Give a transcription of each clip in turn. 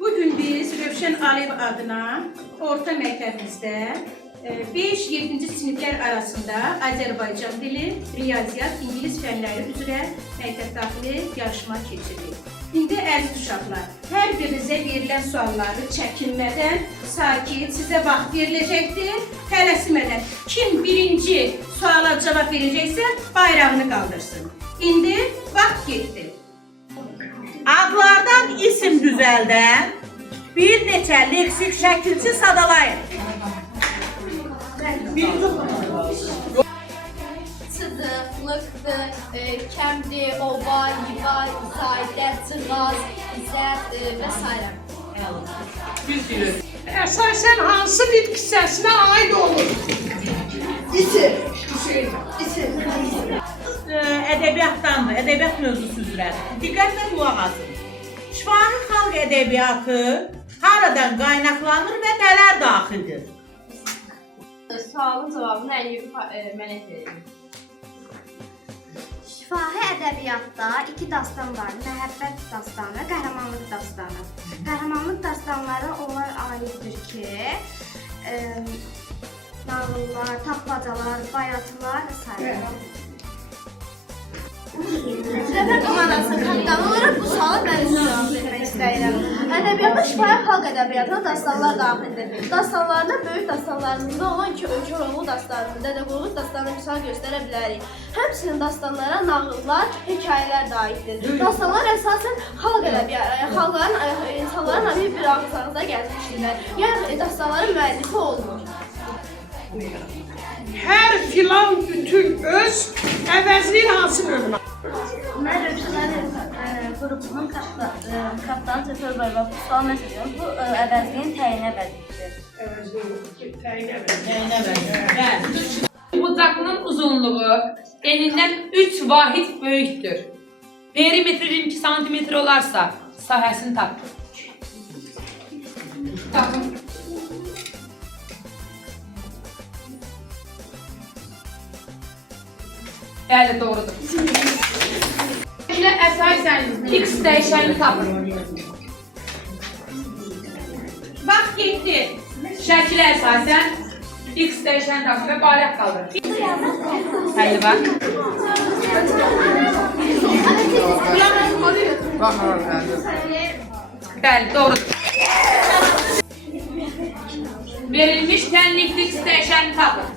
Bugün biz Rövşən Aliyev adına orta məktəbimizdə 5-7-ci siniflər arasında Azərbaycan dili, riyaziyyat, ingilis fənləri üzrə məktəb daxili yarışma keçiririk. İndi əziz uşaqlar, hər birinizə verilən sualları çəkinmədən, sakit, sizə vaxt veriləcəkdir. Tələsmədən kim birinci suala cavab verəcəksə bayrağını qaldırsın. İndi vaxt getdi. Adlardan isim düzəldən bir neçə leksik şəkilçi sadalayın. Çıdır, lıqdır, kəmdi, ova, yiva, zaydə, cığaz, izzət və s. Əsasən hansı bitki hissəsinə aid olur? Ədəbiyyatdandır, ədəbiyyat mövzusu üzrədir. Diqqətlə qulaq asın. Şifahi xalq ədəbiyyatı haradan qaynaqlanır və nələr daxildir? Sualın cavabını Əliyev mənə verir. Şifahi ədəbiyyatda iki dastan var: məhəbbət dastanı, qəhrəmanlıq dastanı. Qəhrəmanlıq dastanları onlar aiddir ki, nağıllar, tapmacalar, bayatılar və s. Rəfər komandansı kapitanı olaraq bu suala mən cavab vermək istəyirəm. Ədəbiyyatda şifahi xalq ədəbiyyatına dastanlar daxildir. Dastanlarda böyük dastanlarında olan ki, Koroğlu dastanı, Dədə Qorqud dastanı misal göstərə bilərik. Həmçinin dastanlara nağıllar, hekayələr də aiddir. Dastanlar əsasən xalq ədəbiyyatı, insanların bir ağızlarında gəzmişdirlər. Yəni dastanların müəllifi olmur. Hər filan bütün öz əvəzinin hansı növünə? Mən Rövşən Aliyev qrupunun kapitanı Cəfər Bayram. Sual məsələn, bu əvəzliyin təyin əvəzlidir. Bucaqının uzunluğu enindən 3 vahid böyükdür. Perimetri 2 cm olarsa sahəsini tapın. Bəli, doğrudur. Əsasən x dəyişəni tapın. Vaxt getdi. Şəkilə əsasən x dəyişəni tapın və bayraq qaldır. Həli var. Bəli, doğrudur. Verilmiş tənlikli x dəyişəni tapın.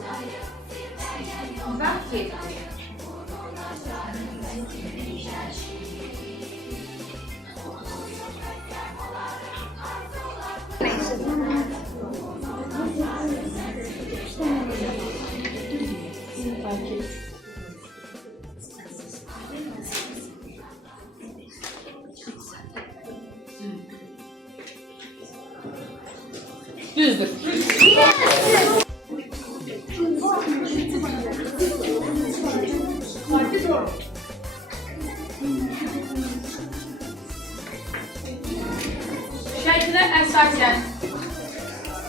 Vaxt getdi. Düzdür. Şəkilə əsasən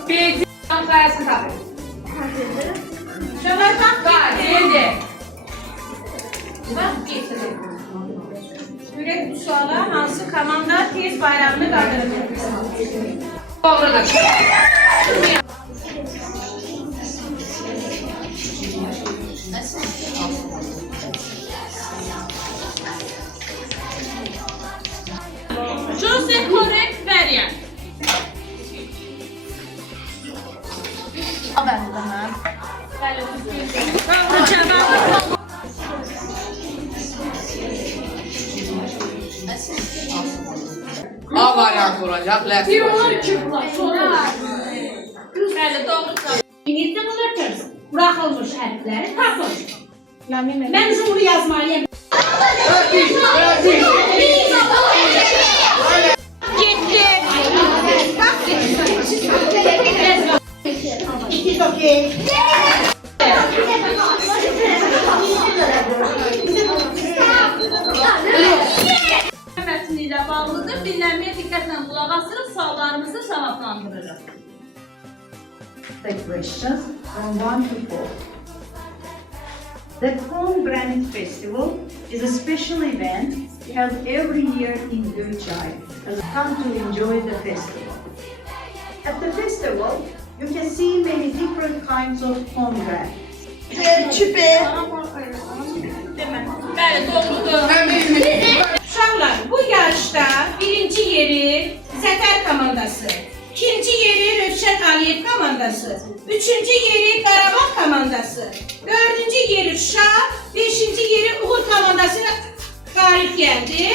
BC sayəsini tapın. Cavab Qaydı. vaxt getdi. Görək bu suala hansı komanda tez bayrağını qaldıracaq? Doğrudur. Joseph Correct variant. Doğru cavab. A variantı olacaq, ləsi olacaq. Bəli, doğru cavab. İngilizce bulursunuz. Bırakılmış hərfləri tapın. Mən zımlı yazmalıyım. Getdi. Vaxt getdi. It is okay. Mətni ilə bağlıdır. Dinləməyə diqqətlə qulaq asırıq, suallarımızı cavablandırırıq. The questions from 1 to 4. The Chrome Granite Festival is a special event held every year in Göcay. come to enjoy the festival. At the festival, you can see many different kinds of pomegranates. Bəli, doğrudur. Uşaqlar, bu yarışda birinci yeri Zəfər komandası, ikinci yeri Rövşən Aliyev komandası, üçüncü yeri Qarabağ komandası, dördüncü yeri Şuşa, beşinci yeri Uğur komandasına qalib gəldi.